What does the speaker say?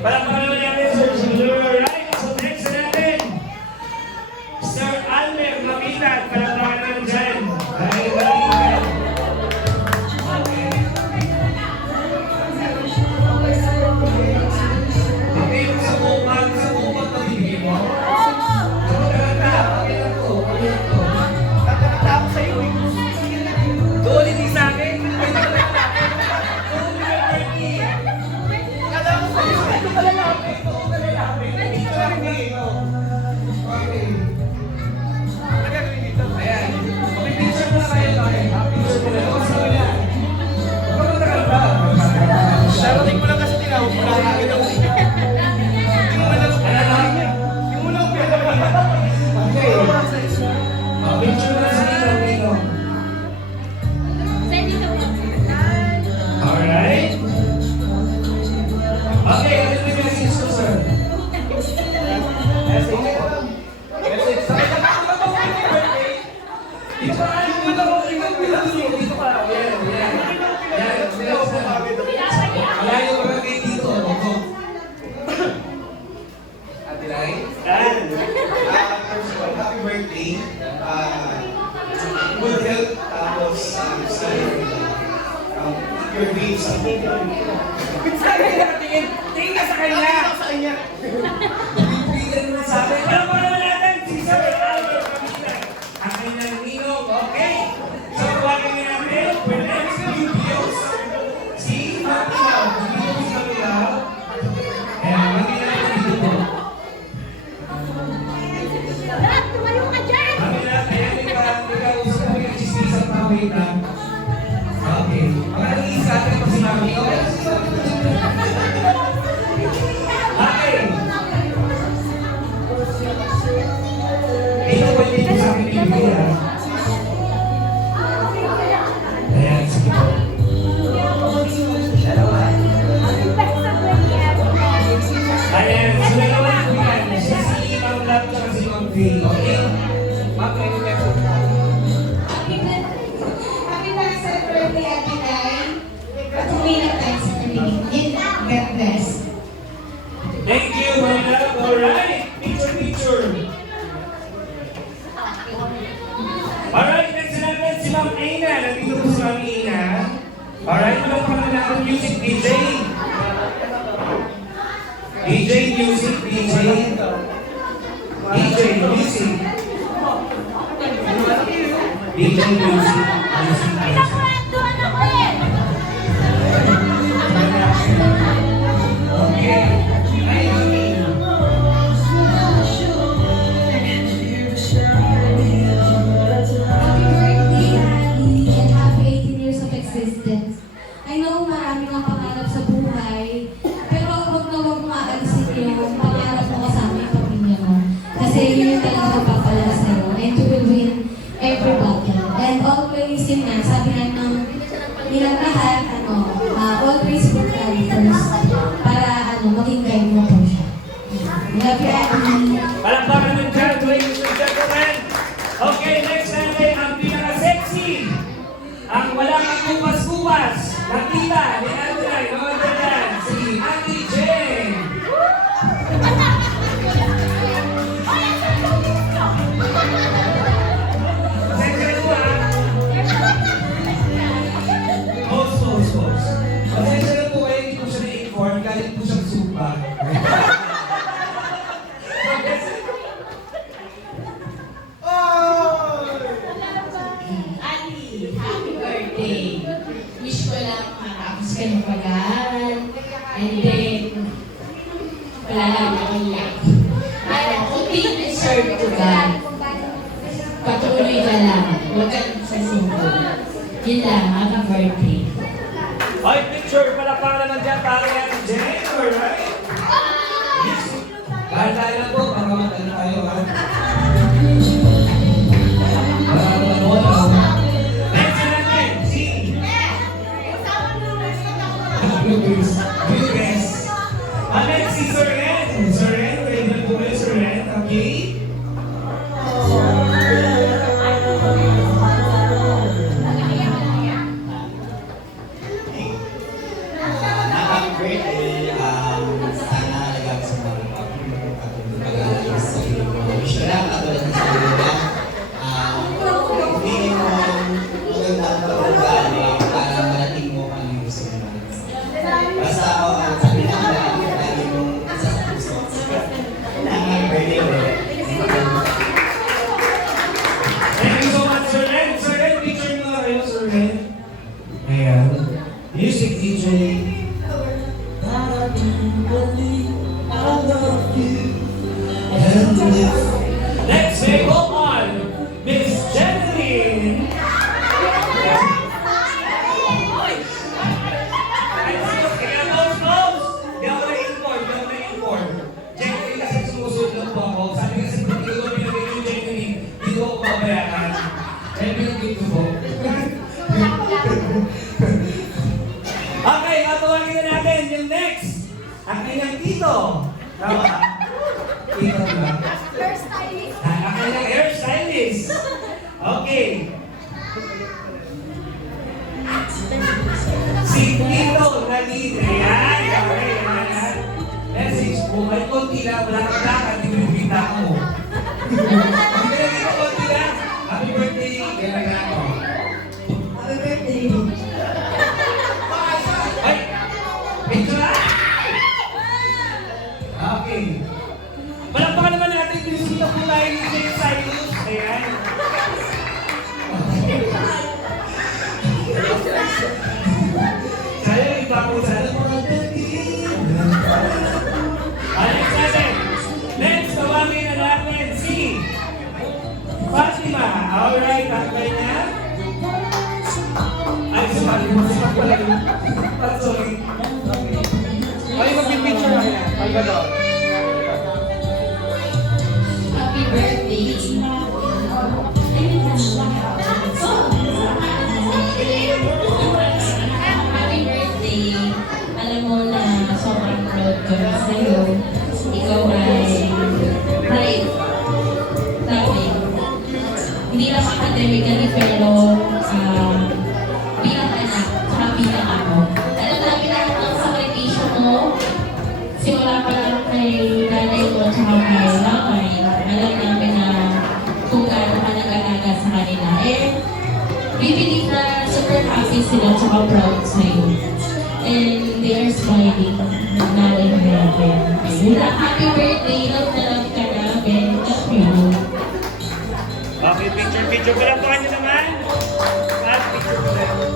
Palakpakan naman natin, Sir Julio. Alright, so next natin, Sir Almer Maminat. Palakpakan naman dyan. Dahil balikan. Okay, yung sa buwan pag-ibigay mo. Tuloy din sa akin. Darating mo lang kasi tinawag mo lang agad ako. Hindi mo lang Okay. Picture na sa inyo. Alright. Okay, ano yung message ko, sir? Message. Dito ka, dito ka. Yan. Malayo ka kayo dito. Ate Lai, Yan. first of all, happy birthday. Good health, tapos sana your dreams. Tingin ka sa kanya. Sa kanya. Bibigyan mo sa akin. Alam mo naman natin, si Sir Albert Maminat. Ang kanyang ninong, okay? So, tuwagin niya natin, when next you videos, si Maminaw. Videos Maminaw. Ayan, Maminaw yung video mo. Maminaw, ayan, ikaw gusto mo yung chismisan na wait lang. Okay. Mag-alis ka natin pa si Mami. Okay. Okay. Dito ba dito sa akin ibigay ha? Ayan, sige po. Ayan, so nagawa ko yan. Siya si Ma'am Love at si Ma'am Faye. Okay? Ma'am, kayo na po. Happy birthday, Ate Lai. Patuloy na tayo sa paligid. God bless. Thank you, Ma'am Love. Alright, picture. Alright, next natin si Ma'am Aina. Nandito po si Ma'am Aina. Alright, walang pangalan natin music DJ. DJ Music. Okay. Ay, Mami. Happy birthday, Annie, and happy 18 years of existence. I know marami ng pangarap sa buhay, pero huwag na huwag maalisin yung pangarap mo kasama yung pamilya mo. Kasi yun yung talaga magpapala sa'yo, and you will win every battle. And always, yun nga, sabi nga ng nilang lahat, always put God first para maging guide mo po siya. Love you, Annie. Palakpakan ng dyan, ladies and gentlemen. Okay, next natin ang pinaka-sexy. Ang walang kupas-kupas. Nakita ni Andrea, no other than si Ate Jen. Pasensya na po ha. Pause. Pasensya na po kayo, hindi ko siya na-inform. Galing po siyang supa. Ali, happy birthday. Wish ko lang makatapos ka ng pag-aaral. And then, wala lang nakayak. Continue serve to God. Patuloy ka lang. Huwag ka sasuko. Yun lang, happy birthday. Ay, picture, palakpakan naman dyan para yan, Jen, alright? Yes. Kahit tayo lang po, para matalo tayo, ha? Next natin, si Beauties. Next si Sir Ren. Sir Ren, ready na po kayo, Sir Ren, okay? babayaran. Kaya pinag-gift ko po. Okay, tawagin na natin yung next. Ang kanyang tito. Tama ba? Tito ba? Ang kanyang hairstylist. Okay. Si Tito Nalide. Ayan. Okay, ayan. Message po. May konti lang. Wala kang lakad. Ibibita mo. Hindi na dito konti lang. Happy birthday. Kaya na ako. Happy birthday. Ay! Picture na! Okay. Palakpakan naman natin yung sino po tayo ni Jay Cyrus. Ayan. Kaya iba po sana mga dating. Next natin. Next, tawagin na natin si Fatima. Alright, takbay na. Ay, sumali mo. Sumali pala yun. Sorry. Ay, mag-picture na kaya. Ay, gano'n. Happy birthday. Happy birthday. Alam mo na sobrang proud ko sa'yo. Ikaw ay bright. Loving. Hindi lang academically pero bilang anak, saka bilang ako. Alam namin lahat ng sakripisyo mo. Simula pa lang kay nanay mo at saka kay mamay. Alam namin na kung gaano ka nag-alaga sa kanila. We believe na super happy sila at saka proud sa'yo. And they are smiling now in heaven. Ayun lang, happy birthday. Love na love ka namin. Love you. Okay, picture. Palakpakan nyo naman. At picture po tayo.